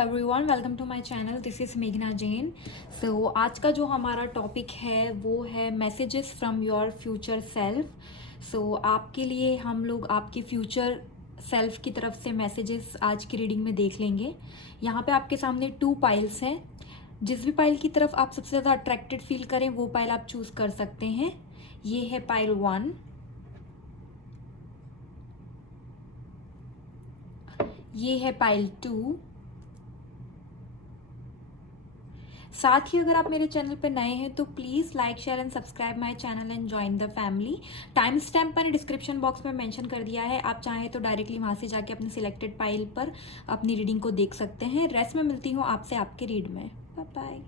Everyone, welcome to my channel. This is मेघना जैन। सो आज का जो हमारा टॉपिक है वो है messages from your future self. So आपके लिए हम लोग आपके फ्यूचर सेल्फ की तरफ से मैसेजेस आज की रीडिंग में देख लेंगे। यहाँ पे आपके सामने 2 पाइल्स हैं। जिस भी पाइल की तरफ आप सबसे ज़्यादा अट्रैक्टेड फील करें वो पाइल आप चूज़ कर सकते हैं। ये है पाइल 1, ये है पाइल 2। साथ ही अगर आप मेरे चैनल पर नए हैं तो please like share and subscribe my channel and join the family. Time stamp मैंने डिस्क्रिप्शन बॉक्स में मेंशन कर दिया है, आप चाहें तो डायरेक्टली वहाँ से जाके अपने सिलेक्टेड पाइल पर अपनी रीडिंग को देख सकते हैं। रेस्ट में मिलती हूँ आपसे आपके रीड में। Bye bye.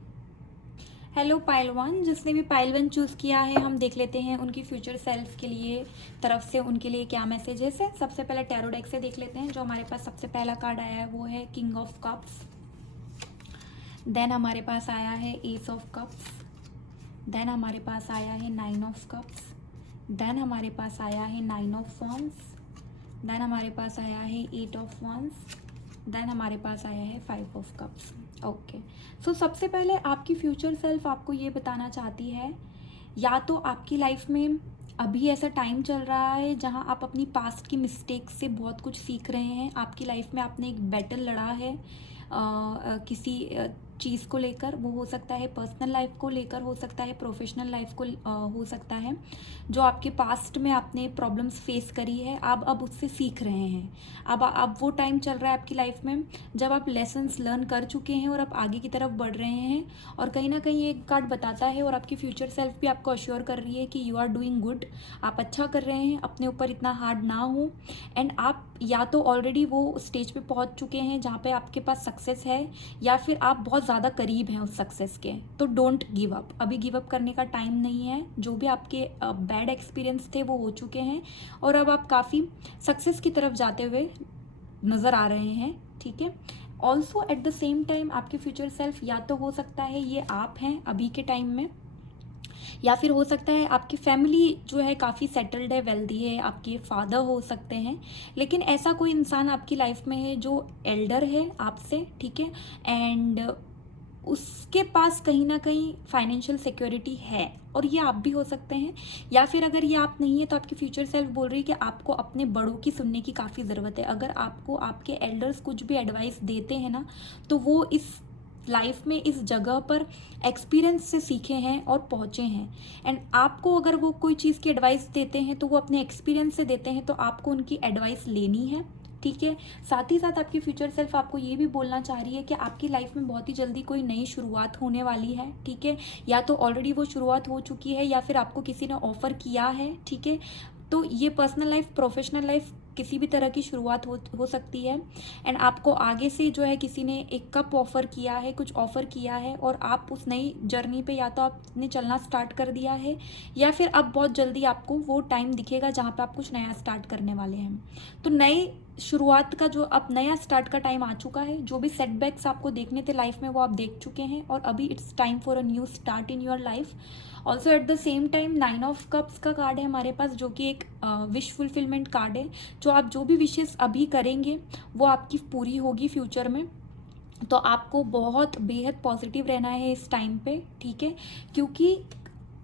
हेलो पाइल 1, जिसने भी पाइल 1 चूज़ किया है हम देख लेते हैं उनकी फ्यूचर सेल्फ के लिए तरफ से उनके लिए क्या मैसेजेस है। सबसे पहले टैरो डेक से देख लेते हैं। जो हमारे पास सबसे पहला कार्ड आया है वो है किंग ऑफ कप्स। देन हमारे पास आया है एस ऑफ कप्स। देन हमारे पास आया है 9 ऑफ कप्स। देन हमारे पास आया है 9 ऑफ वॉन्ड्स। देन हमारे पास आया है 8 ऑफ वॉन्ड्स। देन हमारे पास आया है 5 ऑफ कप्स। ओके, सो सबसे पहले आपकी फ्यूचर सेल्फ आपको ये बताना चाहती है, या तो आपकी लाइफ में अभी ऐसा टाइम चल रहा है जहां आप अपनी पास्ट की मिस्टेक्स से बहुत कुछ सीख रहे हैं। आपकी लाइफ में आपने एक बैटल लड़ा है किसी चीज़ को लेकर। वो हो सकता है पर्सनल लाइफ को लेकर, हो सकता है प्रोफेशनल लाइफ को हो सकता है। जो आपके पास्ट में आपने प्रॉब्लम्स फेस करी है, आप अब उससे सीख रहे हैं। अब वो टाइम चल रहा है आपकी लाइफ में जब आप लेसन्स लर्न कर चुके हैं और आप आगे की तरफ बढ़ रहे हैं। और कहीं ना कहीं एक कार्ड बताता है और आपकी फ्यूचर सेल्फ भी आपको अश्योर कर रही है कि यू आर डूइंग गुड, आप अच्छा कर रहे हैं, अपने ऊपर इतना हार्ड ना हो। एंड आप या तो ऑलरेडी वो स्टेज पे पहुंच चुके हैं जहाँ पे आपके पास सक्सेस है, या फिर आप बहुत ज़्यादा करीब हैं उस सक्सेस के। तो डोंट गिव अप, अभी गिव अप करने का टाइम नहीं है। जो भी आपके बैड एक्सपीरियंस थे वो हो चुके हैं और अब आप काफ़ी सक्सेस की तरफ जाते हुए नज़र आ रहे हैं। ठीक है, also at the same time आपके फ्यूचर सेल्फ या तो हो सकता है ये आप हैं अभी के टाइम में, या फिर हो सकता है आपकी फैमिली जो है काफ़ी सेटल्ड है, वेल्दी है, आपके फादर हो सकते हैं। लेकिन ऐसा कोई इंसान आपकी लाइफ में है जो एल्डर है आपसे, ठीक है, एंड उसके पास कहीं ना कहीं फाइनेंशियल सिक्योरिटी है, और ये आप भी हो सकते हैं। या फिर अगर ये आप नहीं है तो आपकी फ्यूचर सेल्फ बोल रही है कि आपको अपने बड़ों की सुनने की काफ़ी ज़रूरत है। अगर आपको आपके एल्डर्स कुछ भी एडवाइस देते हैं ना, तो वो इस लाइफ में इस जगह पर एक्सपीरियंस से सीखे हैं और पहुँचे हैं। एंड आपको अगर वो कोई चीज़ की एडवाइस देते हैं तो वो अपने एक्सपीरियंस से देते हैं, तो आपको उनकी एडवाइस लेनी है। ठीक है, साथ ही साथ आपकी फ्यूचर सेल्फ आपको ये भी बोलना चाह रही है कि आपकी लाइफ में बहुत ही जल्दी कोई नई शुरुआत होने वाली है। ठीक है, या तो ऑलरेडी वो शुरुआत हो चुकी है या फिर आपको किसी ने ऑफ़र किया है। ठीक है, तो ये पर्सनल लाइफ, प्रोफेशनल लाइफ, किसी भी तरह की शुरुआत हो सकती है। एंड आपको आगे से जो है किसी ने एक कप ऑफ़र किया है, कुछ ऑफ़र किया है, और आप उस नई जर्नी पे या तो आपने चलना स्टार्ट कर दिया है, या फिर अब बहुत जल्दी आपको वो टाइम दिखेगा जहाँ पे आप कुछ नया स्टार्ट करने वाले हैं। तो नई शुरुआत का जो अब नया स्टार्ट का टाइम आ चुका है। जो भी सेटबैक्स आपको देखने थे लाइफ में वो आप देख चुके हैं, और अभी it's time for a new start in your life. Also at the same time 9 of cups का कार्ड है हमारे पास, जो कि एक विश फुलफिलमेंट कार्ड है। जो आप जो भी विशेस अभी करेंगे वो आपकी पूरी होगी फ्यूचर में। तो आपको बहुत बेहद पॉजिटिव रहना है इस टाइम पे। ठीक है, क्योंकि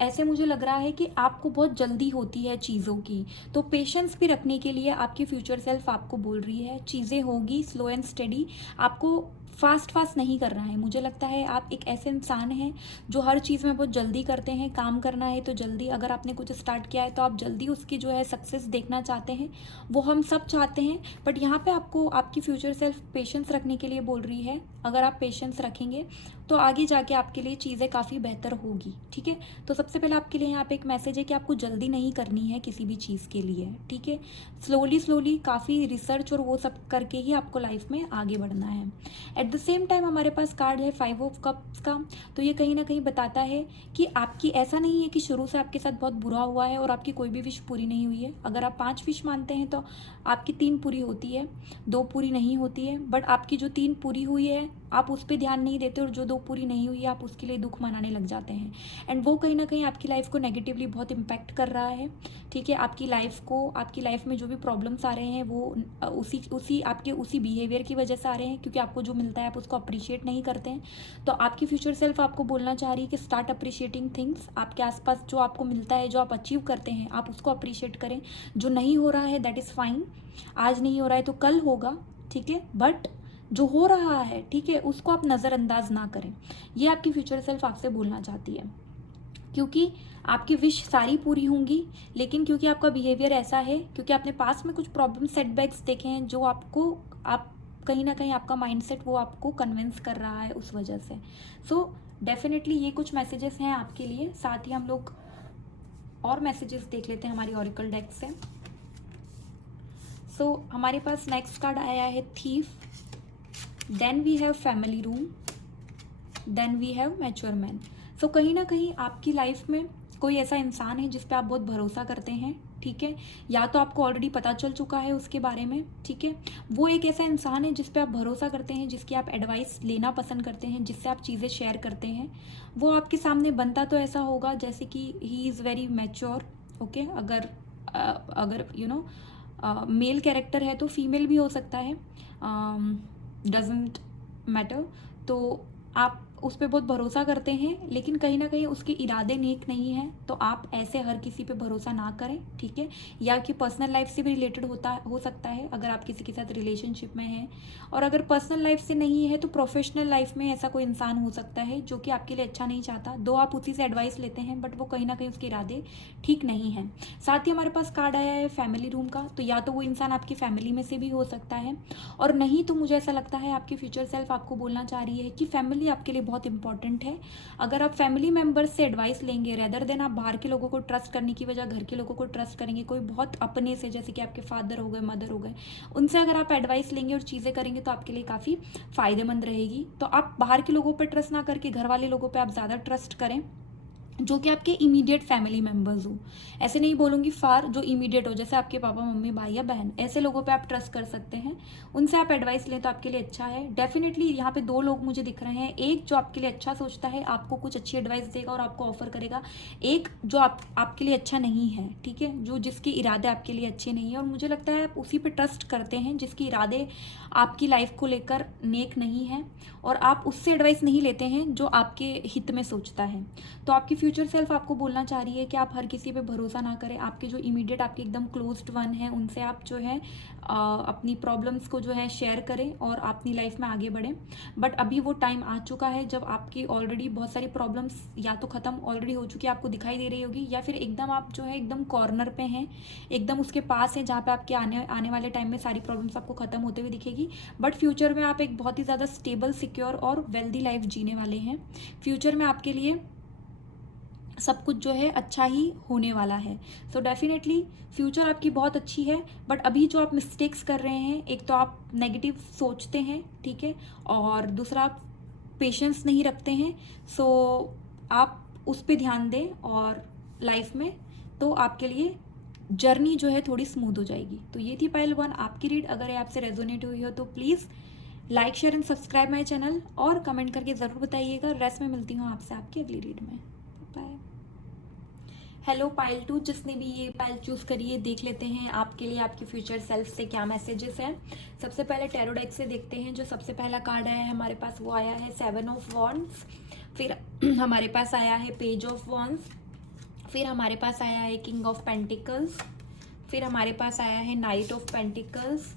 ऐसे मुझे लग रहा है कि आपको बहुत जल्दी होती है चीज़ों की, तो पेशेंस भी रखने के लिए आपकी फ्यूचर सेल्फ आपको बोल रही है चीज़ें होगी स्लो एंड स्टेडी। आपको फास्ट नहीं करना है। मुझे लगता है आप एक ऐसे इंसान हैं जो हर चीज़ में बहुत जल्दी करते हैं। काम करना है तो जल्दी, अगर आपने कुछ स्टार्ट किया है तो आप जल्दी उसकी जो है सक्सेस देखना चाहते हैं। वो हम सब चाहते हैं, बट यहाँ पे आपको आपकी फ्यूचर सेल्फ पेशेंस रखने के लिए बोल रही है। अगर आप पेशेंस रखेंगे तो आगे जाके आपके लिए चीज़ें काफ़ी बेहतर होगी। ठीक है, तो सबसे पहले आपके लिए यहाँ पे एक मैसेज है कि आपको जल्दी नहीं करनी है किसी भी चीज़ के लिए। ठीक है, स्लोली काफ़ी रिसर्च और वो सब करके ही आपको लाइफ में आगे बढ़ना है। एट द सेम टाइम हमारे पास कार्ड है 5 ऑफ कप्स का। तो ये कहीं ना कहीं बताता है कि आपकी ऐसा नहीं है कि शुरू से आपके साथ बहुत बुरा हुआ है और आपकी कोई भी विश पूरी नहीं हुई है। अगर आप 5 विश मानते हैं तो आपकी 3 पूरी होती है, 2 पूरी नहीं होती है, बट आपकी जो 3 पूरी हुई है आप उस पर ध्यान नहीं देते और जो 2 पूरी नहीं हुई आप उसके लिए दुख मनाने लग जाते हैं। एंड वो कहीं ना कहीं आपकी लाइफ को नेगेटिवली बहुत इम्पैक्ट कर रहा है। ठीक है, आपकी लाइफ में जो भी प्रॉब्लम्स आ रहे हैं वो उसी बिहेवियर की वजह से आ रहे हैं, क्योंकि आपको जो मिलता है आप उसको अप्रिशिएट नहीं करते हैं। तो आपकी फ्यूचर सेल्फ आपको बोलना चाह रही है कि स्टार्ट अप्रिशिएटिंग थिंग्स। आपके आसपास जो आपको मिलता है, जो आप अचीव करते हैं, आप उसको अप्रिशिएट करें। जो नहीं हो रहा है दैट इज़ फाइन, आज नहीं हो रहा है तो कल होगा, ठीक है, बट जो हो रहा है, ठीक है, उसको आप नज़रअंदाज ना करें। ये आपकी फ्यूचर सेल्फ आपसे बोलना चाहती है, क्योंकि आपकी विश सारी पूरी होंगी, लेकिन क्योंकि आपका बिहेवियर ऐसा है, क्योंकि आपने पास में कुछ प्रॉब्लम सेटबैक्स देखे हैं जो आप कहीं ना कहीं आपका माइंडसेट वो आपको कन्विंस कर रहा है उस वजह से। सो डेफिनेटली ये कुछ मैसेजेस हैं आपके लिए। साथ ही हम लोग और मैसेजेस देख लेते हैं हमारी ऑरिकल डेक से। सो हमारे पास नेक्स्ट कार्ड आया है thief, then we have family room, then we have mature man. So कहीं ना कहीं आपकी लाइफ में कोई ऐसा इंसान है जिस पे आप बहुत भरोसा करते हैं, ठीक है, या तो आपको ऑलरेडी पता चल चुका है उसके बारे में, ठीक है। वो एक ऐसा इंसान है जिस पे आप भरोसा करते हैं, जिसकी आप एडवाइस लेना पसंद करते हैं, जिससे आप चीज़ें शेयर करते हैं। वो आपके सामने बनता तो ऐसा होगा जैसे कि he is very mature, okay. अगर मेल कैरेक्टर है तो फीमेल भी हो सकता है, डजेंट मैटर। तो आप उस पर बहुत भरोसा करते हैं, लेकिन कहीं ना कहीं उसके इरादे नेक नहीं हैं। तो आप ऐसे हर किसी पे भरोसा ना करें, ठीक है। या कि पर्सनल लाइफ से भी रिलेटेड हो सकता है अगर आप किसी के साथ रिलेशनशिप में हैं, और अगर पर्सनल लाइफ से नहीं है तो प्रोफेशनल लाइफ में ऐसा कोई इंसान हो सकता है जो कि आपके लिए अच्छा नहीं चाहता। दो आप उसी से एडवाइस लेते हैं, बट वो कहीं ना कहीं उसके इरादे ठीक नहीं हैं। साथ ही हमारे पास कार्ड आया है फैमिली रूम का, तो या तो वो इंसान आपकी फैमिली में से भी हो सकता है, और नहीं तो मुझे ऐसा लगता है आपकी फ्यूचर सेल्फ आपको बोलना चाह रही है कि फैमिली आपके लिए बहुत इंपॉर्टेंट है। अगर आप फैमिली मेंबर्स से एडवाइस लेंगे रेदर देन आप बाहर के लोगों को ट्रस्ट करने की वजह घर के लोगों को ट्रस्ट करेंगे, कोई बहुत अपने से, जैसे कि आपके फादर हो गए, मदर हो गए, उनसे अगर आप एडवाइस लेंगे और चीज़ें करेंगे तो आपके लिए काफ़ी फायदेमंद रहेगी। तो आप बाहर के लोगों पर ट्रस्ट ना करके घर वाले लोगों पर आप ज़्यादा ट्रस्ट करें, जो कि आपके इमीडिएट फैमिली मेंबर्स हो। ऐसे नहीं बोलूँगी फार, जो इमीडिएट हो, जैसे आपके पापा मम्मी भाई या बहन, ऐसे लोगों पे आप ट्रस्ट कर सकते हैं। उनसे आप एडवाइस लें तो आपके लिए अच्छा है। डेफिनेटली यहाँ पे 2 लोग मुझे दिख रहे हैं, एक जो आपके लिए अच्छा सोचता है, आपको कुछ अच्छी एडवाइस देगा और आपको ऑफर करेगा, एक जो आपके लिए अच्छा नहीं है, ठीक है, जो जिसके इरादे आपके लिए अच्छे नहीं है। और मुझे लगता है आप उसी पर ट्रस्ट करते हैं जिसके इरादे आपकी लाइफ को लेकर नेक नहीं है, और आप उससे एडवाइस नहीं लेते हैं जो आपके हित में सोचता है। तो आपकी फ्यूचर सेल्फ आपको बोलना चाह रही है कि आप हर किसी पे भरोसा ना करें। आपके जो इमीडिएट आपके एकदम क्लोज्ड वन है उनसे आप जो है अपनी प्रॉब्लम्स को जो है शेयर करें और अपनी लाइफ में आगे बढ़ें। बट अभी वो टाइम आ चुका है जब आपकी ऑलरेडी बहुत सारी प्रॉब्लम्स या तो ख़त्म ऑलरेडी हो चुकी है, आपको दिखाई दे रही होगी, या फिर एकदम आप जो है एकदम कॉर्नर पे हैं, एकदम उसके पास है जहाँ पे आपके आने वाले टाइम में सारी प्रॉब्लम्स आपको ख़त्म होते हुए दिखेगी। बट फ्यूचर में आप एक बहुत ही ज़्यादा स्टेबल, सिक्योर और वेल्दी लाइफ जीने वाले हैं। फ्यूचर में आपके लिए सब कुछ जो है अच्छा ही होने वाला है। सो डेफिनेटली फ्यूचर आपकी बहुत अच्छी है, बट अभी जो आप मिस्टेक्स कर रहे हैं, एक तो आप नेगेटिव सोचते हैं, ठीक है, और दूसरा आप पेशेंस नहीं रखते हैं। सो आप उस पर ध्यान दें और लाइफ में तो आपके लिए जर्नी जो है थोड़ी स्मूथ हो जाएगी। तो ये थी पाइल 1 आपकी रीड। अगर ये आपसे रेजोनेट हुई हो तो please like share and subscribe my channel, और कमेंट करके ज़रूर बताइएगा। रेस्ट में मिलती हूँ आपसे आपकी अगली रीड में। बाय। हेलो पाइल 2, जिसने भी ये पाइल चूज़ करी है, देख लेते हैं आपके लिए आपके फ्यूचर सेल्फ से क्या मैसेजेस हैं। सबसे पहले टैरो डेक से देखते हैं। जो सबसे पहला कार्ड आया है हमारे पास वो आया है 7 ऑफ वॉन्ड्स, फिर हमारे पास आया है पेज ऑफ वॉन्ड्स, फिर हमारे पास आया है किंग ऑफ पेंटिकल्स, फिर हमारे पास आया है नाइट ऑफ पेंटिकल्स,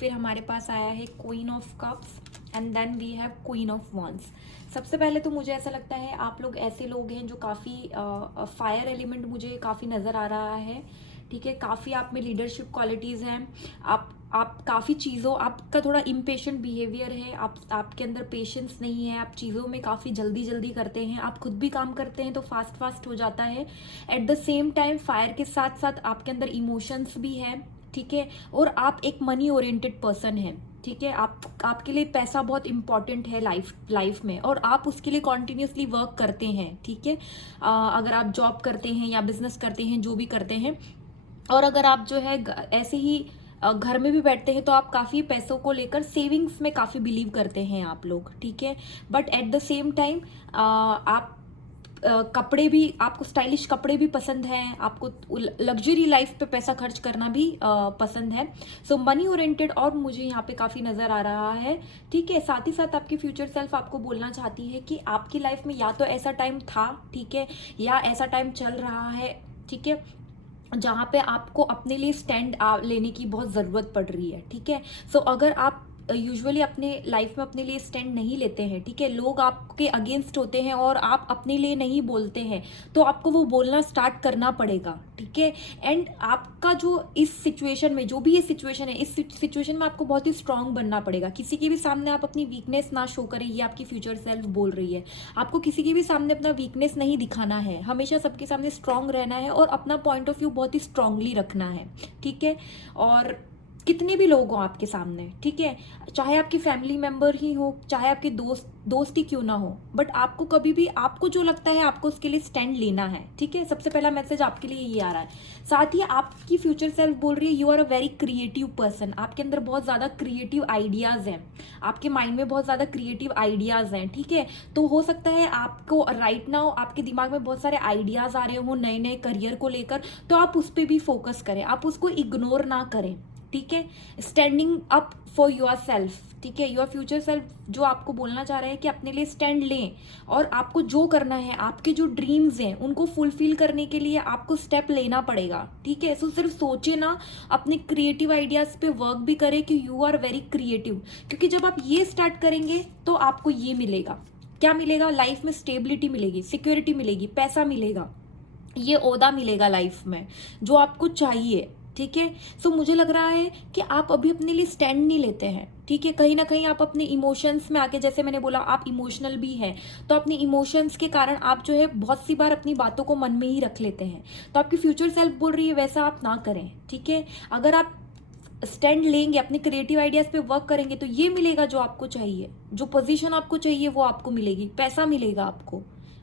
फिर हमारे पास आया है queen of cups, and then we have queen of wands. सबसे पहले तो मुझे ऐसा लगता है आप लोग ऐसे लोग हैं जो काफ़ी फायर एलिमेंट मुझे काफ़ी नज़र आ रहा है, ठीक है। काफ़ी आप में लीडरशिप क्वालिटीज़ हैं। आप काफ़ी चीज़ों, आपका थोड़ा इम्पेशेंट बिहेवियर है, आपके अंदर पेशेंस नहीं है, आप चीज़ों में काफ़ी जल्दी करते हैं, आप खुद भी काम करते हैं तो फास्ट हो जाता है। At the same time fire के साथ साथ आपके अंदर इमोशंस भी हैं, ठीक है, और आप एक मनी ओरिएंटेड पर्सन हैं, ठीक है। आपके लिए पैसा बहुत इंपॉर्टेंट है लाइफ में, और आप उसके लिए कॉन्टिन्यूसली वर्क करते हैं, ठीक है। अगर आप जॉब करते हैं या बिजनेस करते हैं, जो भी करते हैं, और अगर आप जो है ऐसे ही घर में भी बैठते हैं तो आप काफ़ी पैसों को लेकर सेविंग्स में काफ़ी बिलीव करते हैं आप लोग, ठीक है। But at the same time आप कपड़े भी, आपको स्टाइलिश कपड़े भी पसंद हैं, आपको लग्जरी लाइफ पे पैसा खर्च करना भी पसंद है। सो मनी ओरिएंटेड और मुझे यहाँ पे काफ़ी नज़र आ रहा है, ठीक है। साथ ही साथ आपकी फ्यूचर सेल्फ आपको बोलना चाहती है कि आपकी लाइफ में या तो ऐसा टाइम था, ठीक है, या ऐसा टाइम चल रहा है, ठीक है, जहाँ पे आपको अपने लिए स्टैंड लेने की बहुत ज़रूरत पड़ रही है, ठीक है। सो अगर आप यूजुअली अपने लाइफ में अपने लिए स्टैंड नहीं लेते हैं, ठीक है, लोग आपके अगेंस्ट होते हैं और आप अपने लिए नहीं बोलते हैं, तो आपको वो बोलना स्टार्ट करना पड़ेगा, ठीक है। एंड आपका जो इस सिचुएशन में, जो भी ये सिचुएशन है, इस सिचुएशन में आपको बहुत ही स्ट्रांग बनना पड़ेगा। किसी के भी सामने आप अपनी वीकनेस ना शो करें, ये आपकी फ्यूचर सेल्फ बोल रही है। आपको किसी के भी सामने अपना वीकनेस नहीं दिखाना है, हमेशा सबके सामने स्ट्रांग रहना है और अपना पॉइंट ऑफ व्यू बहुत ही स्ट्रांगली रखना है, ठीक है। और कितने भी लोग हों आपके सामने, ठीक है, चाहे आपकी फैमिली मेंबर ही हो, चाहे आपके दोस्त ही क्यों ना हो, बट आपको कभी भी, आपको जो लगता है आपको उसके लिए स्टैंड लेना है, ठीक है। सबसे पहला मैसेज आपके लिए ये आ रहा है। साथ ही आपकी फ्यूचर सेल्फ बोल रही है you are a very creative person. आपके अंदर बहुत ज़्यादा क्रिएटिव आइडियाज़ हैं, आपके माइंड में बहुत ज़्यादा क्रिएटिव आइडियाज़ हैं, ठीक है। तो हो सकता है आपको राइट नाउ आपके दिमाग में बहुत सारे आइडियाज़ आ रहे हों नए नए करियर को लेकर, तो आप उस पर भी फोकस करें, आप उसको इग्नोर ना करें, ठीक है। Standing up for your self, ठीक है, योर फ्यूचर सेल्फ जो आपको बोलना चाह रहा है कि अपने लिए स्टैंड लें और आपको जो करना है, आपके जो ड्रीम्स हैं उनको फुलफिल करने के लिए आपको स्टेप लेना पड़ेगा, ठीक है। सो सिर्फ सोचे ना, अपने क्रिएटिव आइडियाज पे वर्क भी करें कि यू आर वेरी क्रिएटिव, क्योंकि जब आप ये स्टार्ट करेंगे तो आपको ये मिलेगा। क्या मिलेगा? लाइफ में स्टेबिलिटी मिलेगी, सिक्योरिटी मिलेगी, पैसा मिलेगा, ये ओहदा मिलेगा लाइफ में जो आपको चाहिए, ठीक है। सो मुझे लग रहा है कि आप अभी अपने लिए स्टैंड नहीं लेते हैं, ठीक है। कहीं ना कहीं आप अपने इमोशंस में आके, जैसे मैंने बोला आप इमोशनल भी हैं, तो अपने इमोशंस के कारण आप जो है बहुत सी बार अपनी बातों को मन में ही रख लेते हैं। तो आपकी फ्यूचर सेल्फ बोल रही है वैसा आप ना करें, ठीक है। अगर आप स्टैंड लेंगे, अपने क्रिएटिव आइडियाज पे वर्क करेंगे, तो ये मिलेगा जो आपको चाहिए, जो पोजीशन आपको चाहिए वो आपको मिलेगी, पैसा मिलेगा आपको,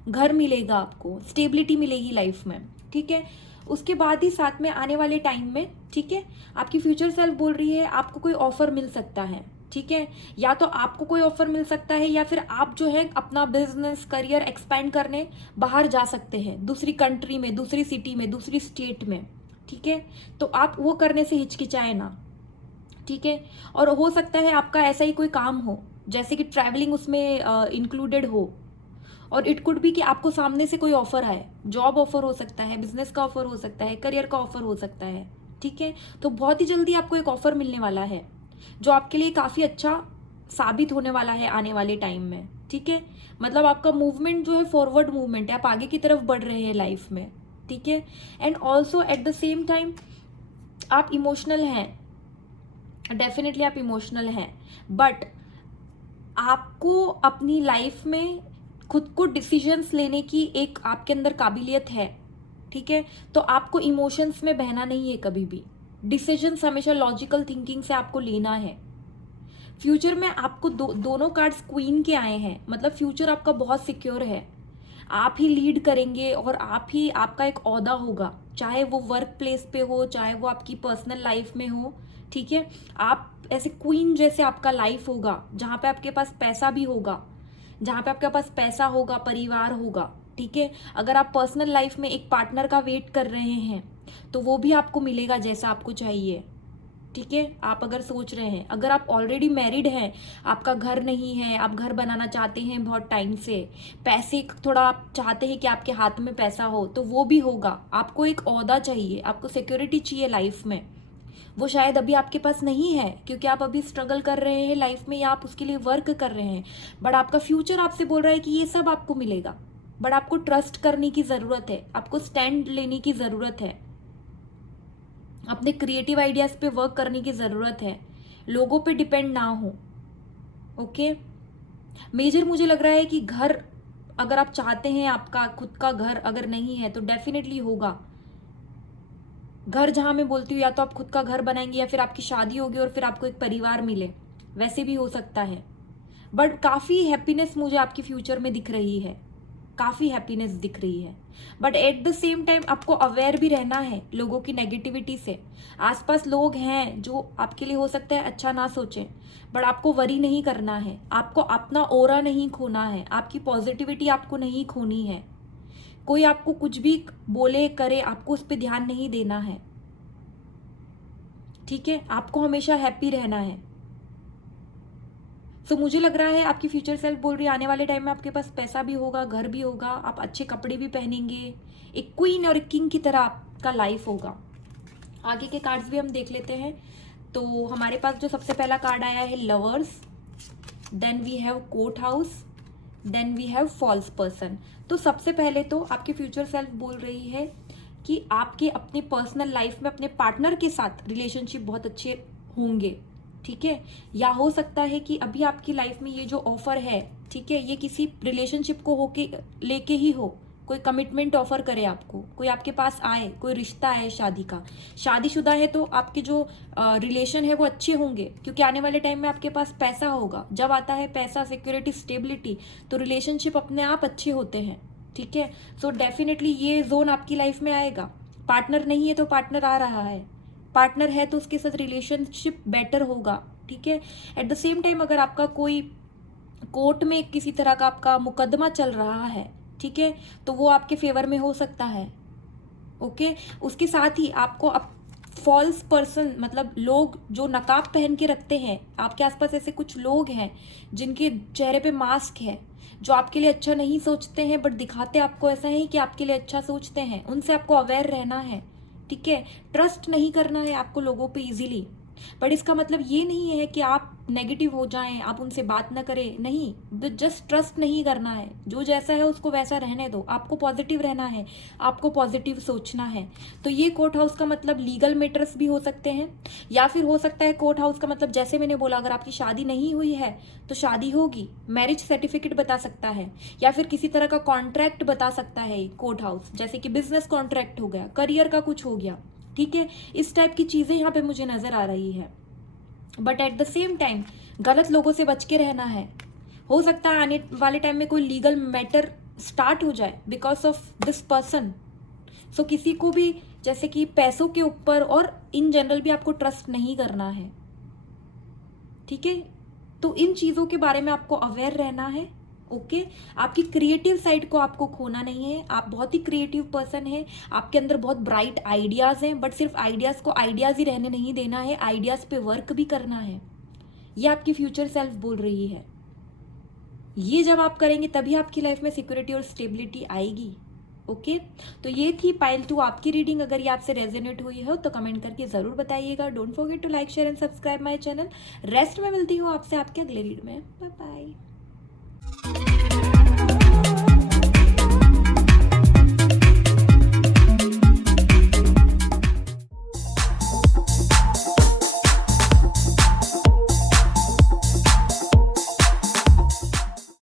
घर मिलेगा आपको, स्टेबिलिटी मिलेगी लाइफ में, ठीक है। उसके बाद ही साथ में आने वाले टाइम में, ठीक है, आपकी फ्यूचर सेल्फ बोल रही है आपको कोई ऑफर मिल सकता है, ठीक है। या तो आपको कोई ऑफर मिल सकता है या फिर आप जो है अपना बिजनेस करियर एक्सपेंड करने बाहर जा सकते हैं, दूसरी कंट्री में, दूसरी सिटी में, दूसरी स्टेट में, ठीक है। तो आप वो करने से हिचकिचाए ना, ठीक है। और हो सकता है आपका ऐसा ही कोई काम हो जैसे कि ट्रैवलिंग उसमें इंक्लूडेड हो, और इट कुड भी कि आपको सामने से कोई ऑफर आए, जॉब ऑफर हो सकता है, बिजनेस का ऑफर हो सकता है, करियर का ऑफर हो सकता है, ठीक है। तो बहुत ही जल्दी आपको एक ऑफर मिलने वाला है जो आपके लिए काफ़ी अच्छा साबित होने वाला है आने वाले टाइम में, ठीक है। मतलब आपका मूवमेंट जो है फॉरवर्ड मूवमेंट है, आप आगे की तरफ बढ़ रहे हैं लाइफ में, ठीक है। And also at the same time आप इमोशनल हैं, डेफिनेटली आप इमोशनल हैं, बट आपको अपनी लाइफ में खुद को डिसीजंस लेने की एक आपके अंदर काबिलियत है, ठीक है। तो आपको इमोशंस में बहना नहीं है कभी भी, डिसीजंस हमेशा लॉजिकल थिंकिंग से आपको लेना है। फ्यूचर में आपको दोनों कार्ड्स क्वीन के आए हैं, मतलब फ्यूचर आपका बहुत सिक्योर है, आप ही लीड करेंगे और आप ही, आपका एक ओहदा होगा, चाहे वो वर्क प्लेस पे हो, चाहे वो आपकी पर्सनल लाइफ में हो, ठीक है। आप ऐसे क्वीन जैसे आपका लाइफ होगा जहाँ पे आपके पास पैसा भी होगा, जहाँ पे आपके पास पैसा होगा, परिवार होगा, ठीक है। अगर आप पर्सनल लाइफ में एक पार्टनर का वेट कर रहे हैं तो वो भी आपको मिलेगा जैसा आपको चाहिए, ठीक है। आप अगर सोच रहे हैं, अगर आप ऑलरेडी मैरिड हैं, आपका घर नहीं है, आप घर बनाना चाहते हैं बहुत टाइम से, पैसे थोड़ा आप चाहते हैं कि आपके हाथ में पैसा हो, तो वो भी होगा। आपको एक ओहदा चाहिए, आपको सिक्योरिटी चाहिए लाइफ में, वो शायद अभी आपके पास नहीं है क्योंकि आप अभी स्ट्रगल कर रहे हैं लाइफ में या आप उसके लिए वर्क कर रहे हैं। बट आपका फ्यूचर आपसे बोल रहा है कि ये सब आपको मिलेगा, बट आपको ट्रस्ट करने की ज़रूरत है, आपको स्टैंड लेने की ज़रूरत है, अपने क्रिएटिव आइडियाज़ पे वर्क करने की ज़रूरत है, लोगों पे डिपेंड ना हो, ओके। मेजर मुझे लग रहा है कि घर अगर आप चाहते हैं, आपका खुद का घर अगर नहीं है तो डेफिनेटली होगा घर, जहां मैं बोलती हूँ या तो आप खुद का घर बनाएंगे या फिर आपकी शादी होगी और फिर आपको एक परिवार मिले, वैसे भी हो सकता है। बट काफ़ी हैप्पीनेस मुझे आपकी फ्यूचर में दिख रही है, काफ़ी हैप्पीनेस दिख रही है। But at the same time आपको अवेयर भी रहना है लोगों की नेगेटिविटी से। आसपास लोग हैं जो आपके लिए हो सकता है अच्छा ना सोचें, बट आपको वरी नहीं करना है, आपको अपना ऑरा नहीं खोना है, आपकी पॉजिटिविटी आपको नहीं खोनी है। कोई आपको कुछ भी बोले करे, आपको उस पर ध्यान नहीं देना है, ठीक है? आपको हमेशा हैप्पी रहना है। तो मुझे लग रहा है आपकी फ्यूचर सेल्फ बोल रही है आने वाले टाइम में आपके पास पैसा भी होगा, घर भी होगा, आप अच्छे कपड़े भी पहनेंगे, एक क्वीन और एक किंग की तरह आपका लाइफ होगा। आगे के कार्ड्स भी हम देख लेते हैं। तो हमारे पास जो सबसे पहला कार्ड आया है lovers, then we have court house, then we have false person. तो सबसे पहले तो आपकी फ्यूचर सेल्फ बोल रही है कि आपके अपने पर्सनल लाइफ में अपने पार्टनर के साथ रिलेशनशिप बहुत अच्छे होंगे, ठीक है? या हो सकता है कि अभी आपकी लाइफ में ये जो ऑफर है, ठीक है, ये किसी रिलेशनशिप को होके लेके ही हो, कोई कमिटमेंट ऑफर करे आपको, कोई आपके पास आए, कोई रिश्ता है शादी का। शादीशुदा है तो आपके जो रिलेशन है वो अच्छे होंगे, क्योंकि आने वाले टाइम में आपके पास पैसा होगा। जब आता है पैसा, सिक्योरिटी, स्टेबिलिटी, तो रिलेशनशिप अपने आप अच्छे होते हैं, ठीक है? सो डेफिनेटली ये जोन आपकी लाइफ में आएगा। पार्टनर नहीं है तो पार्टनर आ रहा है, पार्टनर है तो उसके साथ रिलेशनशिप बेटर होगा, ठीक है? एट द सेम टाइम अगर आपका कोई कोर्ट में किसी तरह का आपका मुकदमा चल रहा है, ठीक है, तो वो आपके फेवर में हो सकता है, ओके? उसके साथ ही आपको फॉल्स पर्सन, मतलब लोग जो नकाब पहन के रखते हैं, आपके आसपास ऐसे कुछ लोग हैं जिनके चेहरे पे मास्क है, जो आपके लिए अच्छा नहीं सोचते हैं बट दिखाते आपको ऐसा है कि आपके लिए अच्छा सोचते हैं, उनसे आपको अवेयर रहना है, ठीक है? ट्रस्ट नहीं करना है आपको लोगों पे इजीली, बट इसका मतलब ये नहीं है कि आप नेगेटिव हो जाएं, आप उनसे बात ना करें, नहीं, जस्ट ट्रस्ट नहीं करना है। जो जैसा है उसको वैसा रहने दो, आपको पॉजिटिव रहना है, आपको पॉजिटिव सोचना है। तो ये कोर्ट हाउस का मतलब लीगल मैटर्स भी हो सकते हैं, या फिर हो सकता है कोर्ट हाउस का मतलब जैसे मैंने बोला, अगर आपकी शादी नहीं हुई है तो शादी होगी, मैरिज सर्टिफिकेट बता सकता है, या फिर किसी तरह का कॉन्ट्रैक्ट बता सकता है कोर्ट हाउस, जैसे कि बिजनेस कॉन्ट्रैक्ट हो गया, करियर का कुछ हो गया, ठीक है? इस टाइप की चीजें यहाँ पे मुझे नजर आ रही है। But at the same time गलत लोगों से बच के रहना है। हो सकता है आने वाले टाइम में कोई लीगल मैटर स्टार्ट हो जाए बिकॉज ऑफ दिस पर्सन। सो किसी को भी जैसे कि पैसों के ऊपर और इन जनरल भी आपको ट्रस्ट नहीं करना है, ठीक है? तो इन चीजों के बारे में आपको अवेयर रहना है, ओके? आपकी क्रिएटिव साइड को आपको खोना नहीं है। आप बहुत ही क्रिएटिव पर्सन है, आपके अंदर बहुत ब्राइट आइडियाज हैं, बट सिर्फ आइडियाज को आइडियाज ही रहने नहीं देना है, आइडियाज पे वर्क भी करना है। ये आपकी फ्यूचर सेल्फ बोल रही है। ये जब आप करेंगे तभी आपकी लाइफ में सिक्योरिटी और स्टेबिलिटी आएगी, ओके? तो ये थी पाइल 2 आपकी रीडिंग। अगर ये आपसे रेजोनेट हुई हो तो कमेंट करके जरूर बताइएगा। Don't forget to like, share and subscribe my channel. रेस्ट में मिलती हूँ आपसे आपके अगले रीड में। Bye bye.